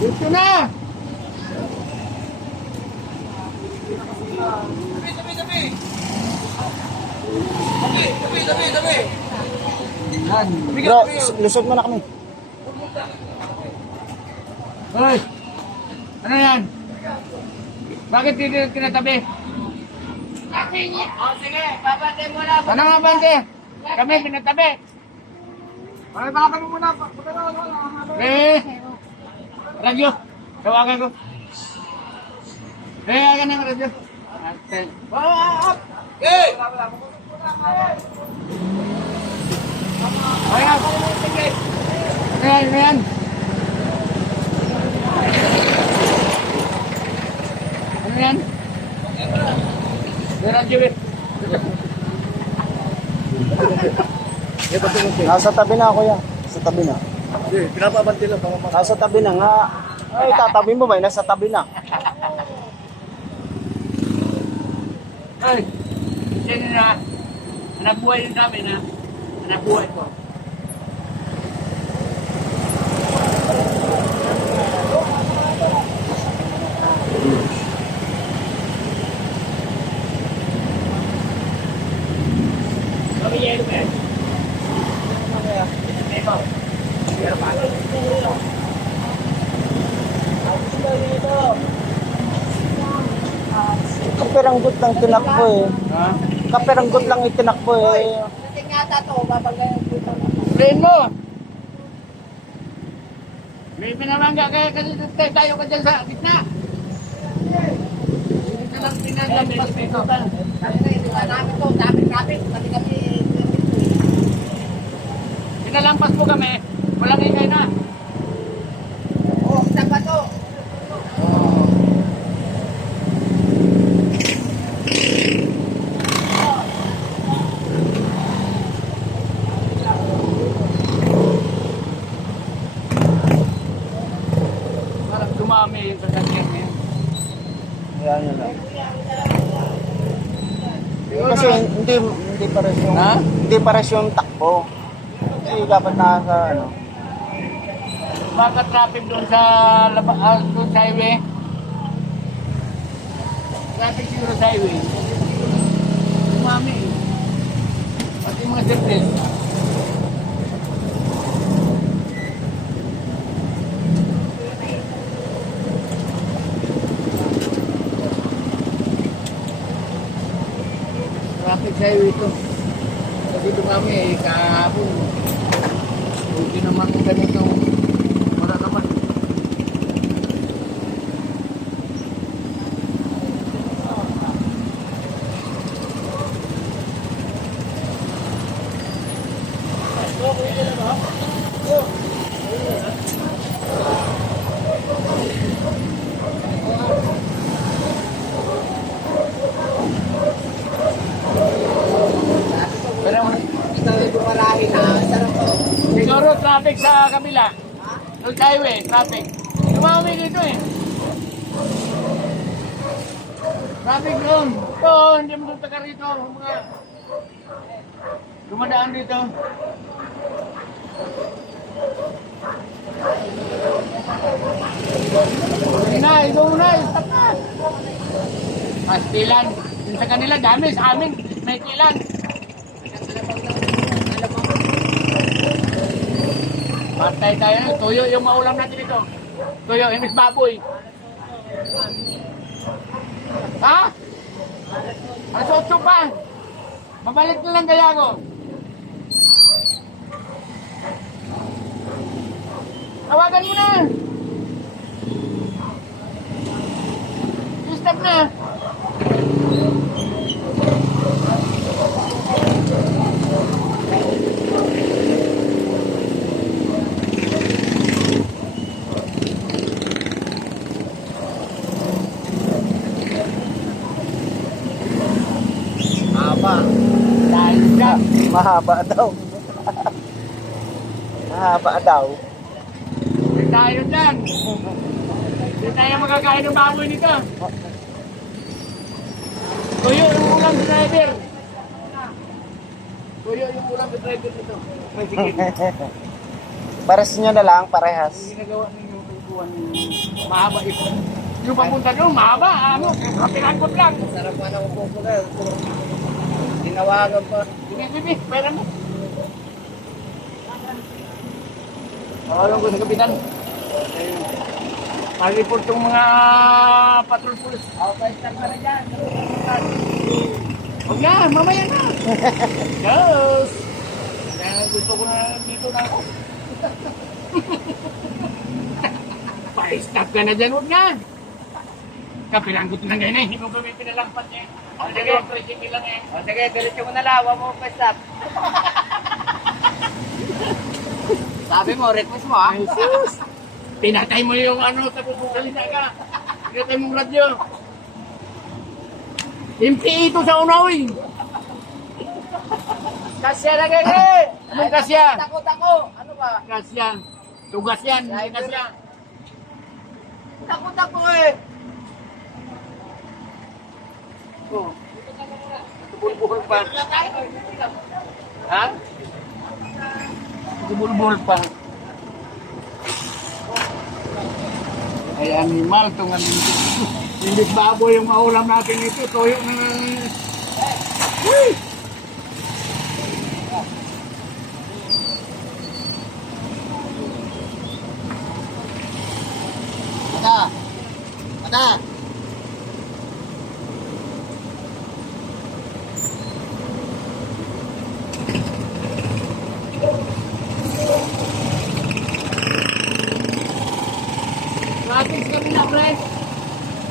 Dito na! Tabi! Bro, lusog mo na kami. Hoy! Ano yan? Bakit dito tinatabi? Sige, babante muna. Ano nga bante? Kami pinatabi. Baka kami muna. Radyo. Tawagan ko. Agan ng radyo. Hey! Ayan. Ayan. Ano yan? Radyo eh. Nasa tabi na, kuya. Sa tabi na. Pinapabante lang. Nasa tabi na nga. Ay, tatabi mo ba? Nasa tabi na. Ay, sino na? Anak buhay yung namin ha? Anak buhay ko. Kami yelo ba yan? Ito. Pero paano? Kaperanggot lang tinakbo eh. Ha? Kaperanggot lang itinakbo eh. Dating yata to, babagayan ko ito. Friend mo! May pinamangga kaya kasi tayo ka dyan sa gitna. Hindi ka lang pinalampas dito. Sabi na, hindi ka namin to, traffic. Sabi kami, Pinalampas mo kami, walang ingay na. oh, isa pa to. Parang dumami yung sasakyan niya. Ayan yun lang. Kasi hindi pares yung Ha? hindi pares yung takbo. Kasi dapat nasa ano. Baka traffic doon sa doon sa highway. Traffic siguro sa highway. Dumami eh. Pati mga service. Traffic sa highway ito. Kasi dumami eh, kahapon. Hindi naman ganito. Wala naman. Pero Ito yung bumarahin na, sarap to. siguro traffic sa kabila. Doon sa highway, traffic. Dumami dito eh. Traffic doon. Ito, hindi mo doon taga rito. Mga dumadaan dito. Ito na, stop na. Pastilan. Yung sa kanila, dami. Sa amin, may kilan. Patay tayo na. Tuyo yung maulam natin ito. Tuyo, imis baboy. Ha? Alas 8 pa. Mabalik na lang kaya ako. Tawagan mo na. Stop na. Haba. Dahil ka. Mahaba daw. Mahaba daw. Hindi tayo dyan. Hindi tayo makakain ng baboy nito. Tuyo yung ulam sa driver. Tuyo yung ulam sa driver nito. Sige. Pares nyo na lang, parehas. Ang ginagawa ninyo. Mahaba ito. Yung papunta doon, mahaba. Ano, kapinangkot lang. Sarap nga ng upo ko na. Tinawagan pa. Bibi, pera mo. Alam ko sa kapitan. Mag-report yung mga patrol police. Okay, start na rin yan. Huwag na, mamaya na. Yes. Kaya gusto ko na dito na ako. Pa-stop ka na dyan, huwag na. Kapilanggot na ngayon eh. Hindi mo kami pinalampat eh. Sige, 3 lang eh. O sige, diretso mo na lawa mo pa stop. Sabi mo, request mo ah. Jesus! Pinatay mo yung ano sa pupukalita ka. Pinatay mong radyo. Impi ito sa unawi. Kasya na ganyan. Anong kasya? Takot ako. Ano ba? Kasya. Tugas yan, hindi kasya. Takot ako eh. Oh. Bubul-buhol pa. Ha? Bubul-buhol pa. Ay animal itong hindi baboy yung maulam natin ito. Toyo na Uy! Mata! Mata! Traffic sa kabila, pre.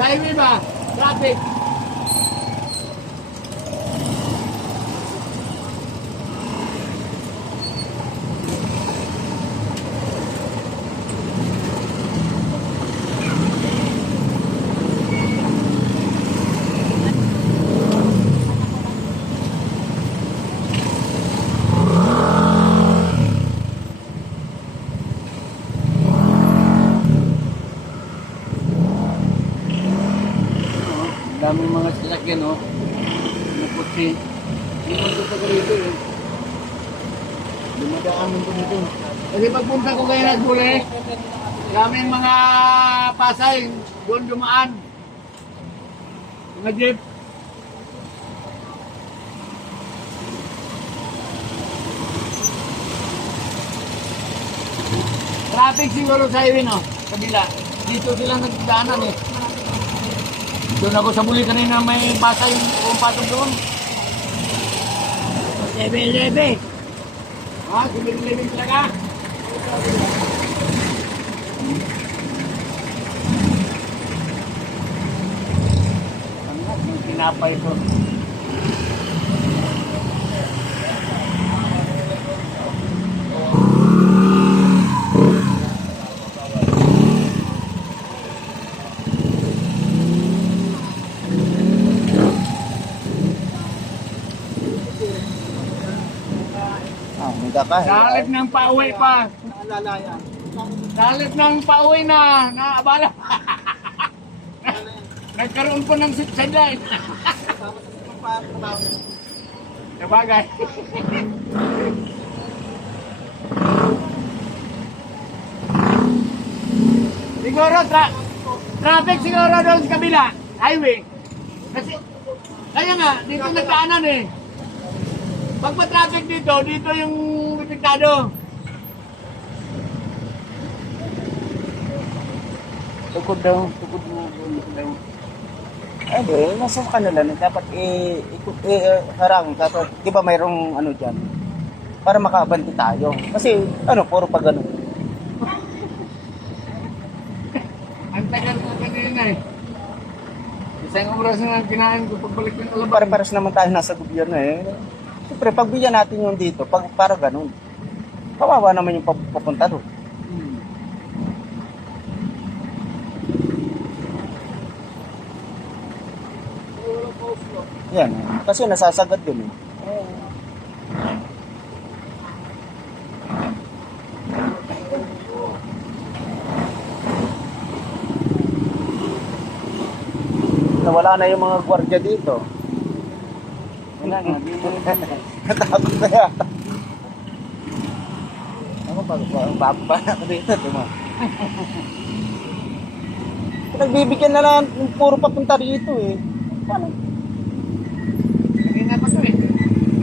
Highway ba? Traffic. Daming mga sasakyan, no? Naputsi. Hindi mo ito taga rito, eh. Dumadaan mo ito dito. Kasi pagpunta ko kayo nagbuli, daming mga pasay, doon dumaan. Mga jeep. Traffic siguro sa highway, no? Kabila. Dito sila nagdaanan, eh. Doon ako sa muli kanina may basa yung patong doon. Lebe. Ha? Lebe talaga. Ang tinapay ko. Hindi ka. Dalit ng pauwi pa. Naalala. Dalit ng pauwi na. Naabala. Nagkaroon po ng sideline. Sabagay. Siguro traffic siguro doon sa kabila. Highway. Kasi kaya nga dito nagdaanan eh. Pag ma-traffic dito yung apektado. Tukod daw. Hindi, nasa kanila na dapat harang. Dapat, di ba mayroong ano dyan? Para makabanti tayo. Kasi, puro pa ganun. Ang tagal ko kanina eh. Isang oras na kinain ko pagbalik ng Alabang. Pare-pares naman tayo nasa gobyerno eh. Siyempre, pagbigyan natin yung dito, para ganun. Kawawa naman yung papunta doon. Yan, kasi nasasagad dun eh. Nawala na yung mga gwardiya dito. Wala nga, di mo Natakot na yata. Ako, bababa na ako dito, di mo. Nagbibigyan na lang yung puro papunta dito eh. Paano? Kanina pa to eh.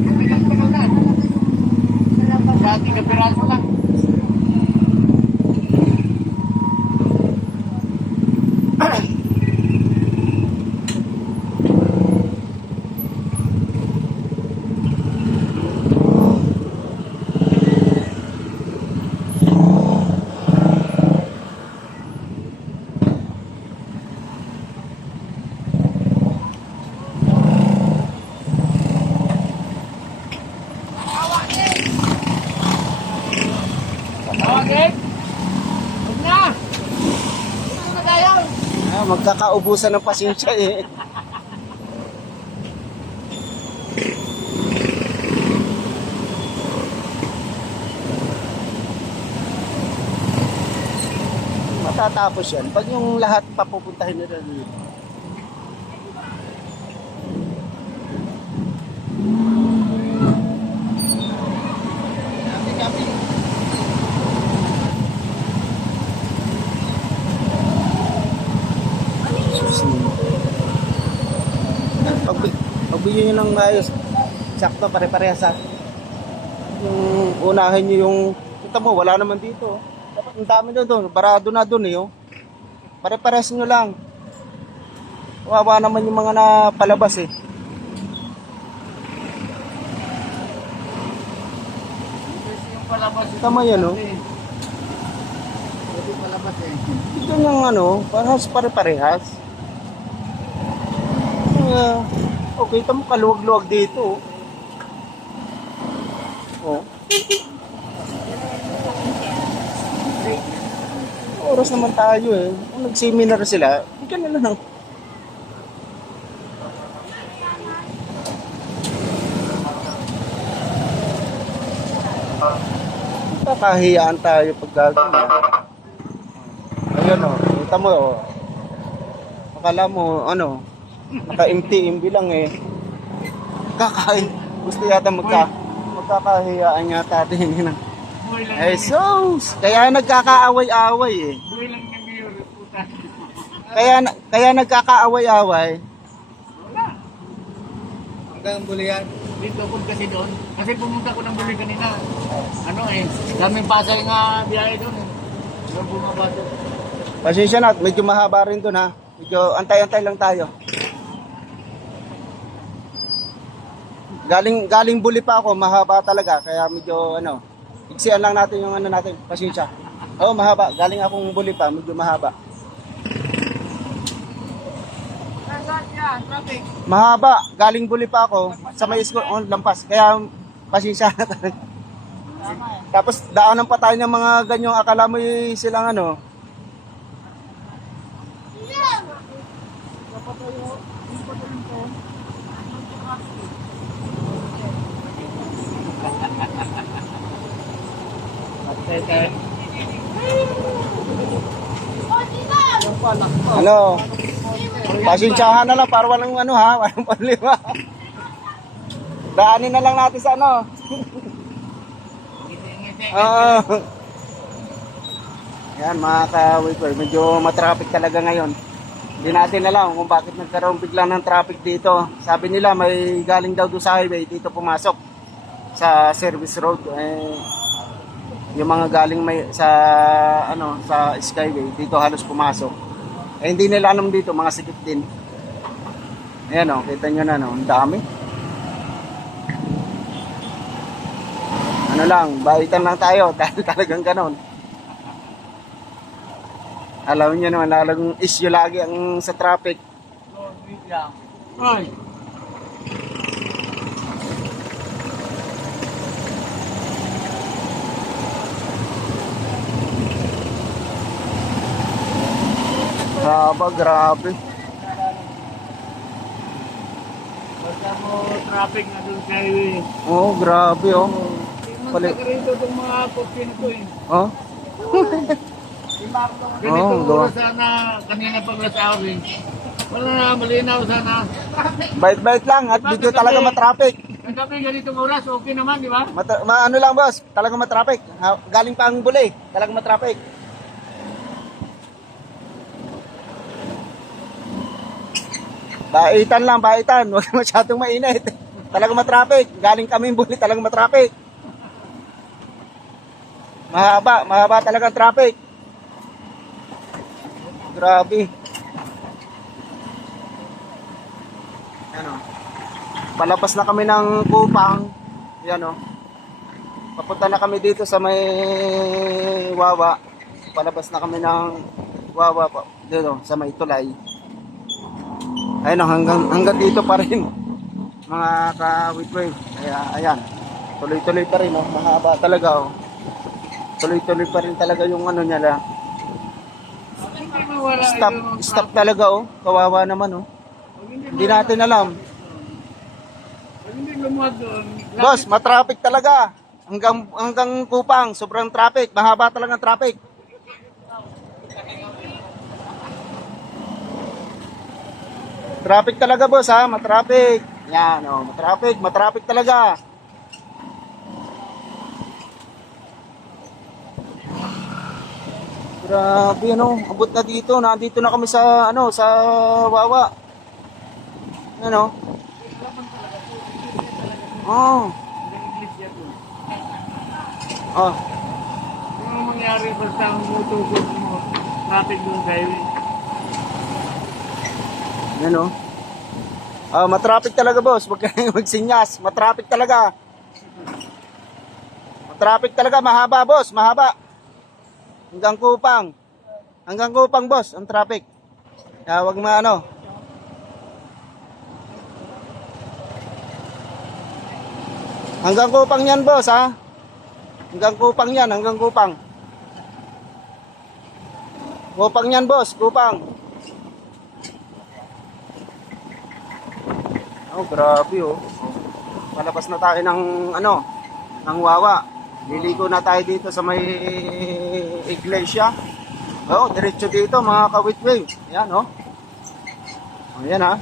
Tagal na. Sa ating kapiraso lang. Tawagin? Huwag na! Huwag na tayo! Magkakaubusan ng pasensya eh. Matatapos yan. Pag yung lahat papupuntahin nila dito. Pagbigyan nyo ng maayos, sakto pare-parehas ha. Yung unahin nyo yung, kita mo, wala naman dito. Dapat ang dami doon, barado na doon eh. Oh. Pare-parehas nyo lang. Wawa naman yung mga napalabas eh. Yung palabas. Tama yan oh. Pwede palabas eh. Ito yung ano, parehas pare-parehas. Okay, ito mo kaluwag-luwag dito. Oh. Oras naman tayo eh. Kung nag-seminar sila, bigyan nila ng... Kakahiyaan tayo pag gagawin. Ayun o, kita mo o. Akala mo, ano, naka-MTMB lang eh. Gusto yata magkakahiyaan yata din. Buhay lang Eh, sus! Kaya nagkakaaway-away eh. Buhay lang yung viewer, puta. Kaya nagkakaaway-away. Wala. Hanggang bulian. Dito po kasi doon. Kasi pumunta ko ng buli kanina. Ano eh, daming pasay nga biyahe doon eh. Doon bumaba doon. Pasensya na, medyo mahaba rin doon ha. Medyo antay-antay lang tayo. Galing buli pa ako, mahaba talaga. Kaya medyo ano, iksian lang natin yung ano natin, pasensya. Oo, mahaba. Galing akong buli pa, medyo mahaba. Saan yan? Traffic. Mahaba, galing buli pa ako sa may school, lampas. Kaya pasensya na talaga. Tapos daanan pa tayo ng mga ganyong akala mo silang ano. Ano? Pasensyahan na lang para walang ano ha, walang problema. Daanin na lang natin sa ano. Oo. Yan mga ka-wiper, medyo matraffic talaga ngayon. Hindi natin alam kung bakit nagkaroon bigla ng traffic dito. Sabi nila may galing daw doon sa highway, dito pumasok sa service road. Yung mga galing sa ano sa Skyway, dito halos pumasok. Hindi nila alam dito, mga sikip din. Ayan o, kita nyo na no, ang dami. Ano lang, baitan lang tayo dahil talagang ganon. Alam nyo naman, talagang issue lagi ang sa traffic. Ay. Grabe. Basta mo traffic na doon sa highway. Oh, grabe oh. Magkakarito itong mga kopya na to eh. Oh? Ganito gawa. oras sana, kanina pag rush hour eh. Wala na, malinaw sana. Bait-bait lang at dito talaga matraffic. Ang gabi ganitong oras, okay naman, di ba? Ano lang boss, talaga matraffic. Galing pa ang buli, talaga matraffic. Baitan lang, baitan. Huwag masyadong mainit. Talagang matraffic. Galing kami buli, talagang matraffic. Mahaba talaga ang traffic. Grabe. Ano? Palabas na kami ng Kupang. Yan o. Papunta na kami dito sa may Wawa. Palabas na kami ng Wawa po. Dito sa may Tulay. Ayun o, hanggang dito pa rin. Mga ka-witwave. Kaya ayan. Tuloy-tuloy pa rin o. Mahaba talaga o. Tuloy-tuloy pa rin talaga yung ano niya lang. Stop talaga oh. Kawawa naman oh. Hindi natin alam. Boss, matraffic talaga. Hanggang Kupang, sobrang traffic. Mahaba talaga ang traffic. Traffic talaga boss ha, matraffic. Yan oh, matraffic talaga. Grabe ano, abot na dito. Nandito na kami sa ano, sa Wawa. Ano? Oh. Oh. Ano mangyari basta ang mutusok mo? Traffic doon sa highway. Ano? Matraffic talaga boss. Huwag kayong magsinyas. Matraffic talaga. Matraffic talaga. Mahaba boss. Mahaba. Hanggang Kupang. Hanggang Kupang boss. Ang traffic. Kaya huwag maano. Hanggang Kupang yan boss ha. Hanggang Kupang yan. Hanggang Kupang. Kupang yan boss. Kupang. Oh, grabe oh. Palabas na tayo ng ano, ng Wawa. Liliko na tayo dito sa may iglesia. Oh, diretso dito mga ka-witwave. Ayan oh. Ayan ha.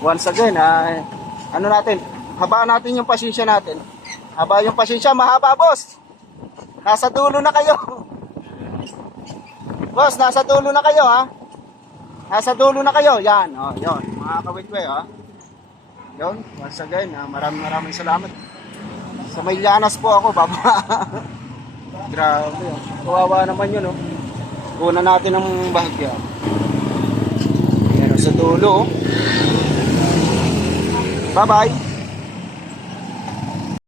Once again, ano natin? Habaan natin yung pasensya natin. Haba yung pasensya, mahaba boss. Nasa dulo na kayo. Boss, nasa dulo na kayo ha. Nasa dulo na kayo. Yan, oh, yon, mga ka-witwave ha. Yun, once again, maraming salamat. Sa may Llanas po ako, baba. Grabe, oh. Kawawa naman yun, oh. Kuna natin ng bahagya. Yan, sa dulo, oh. Bye-bye.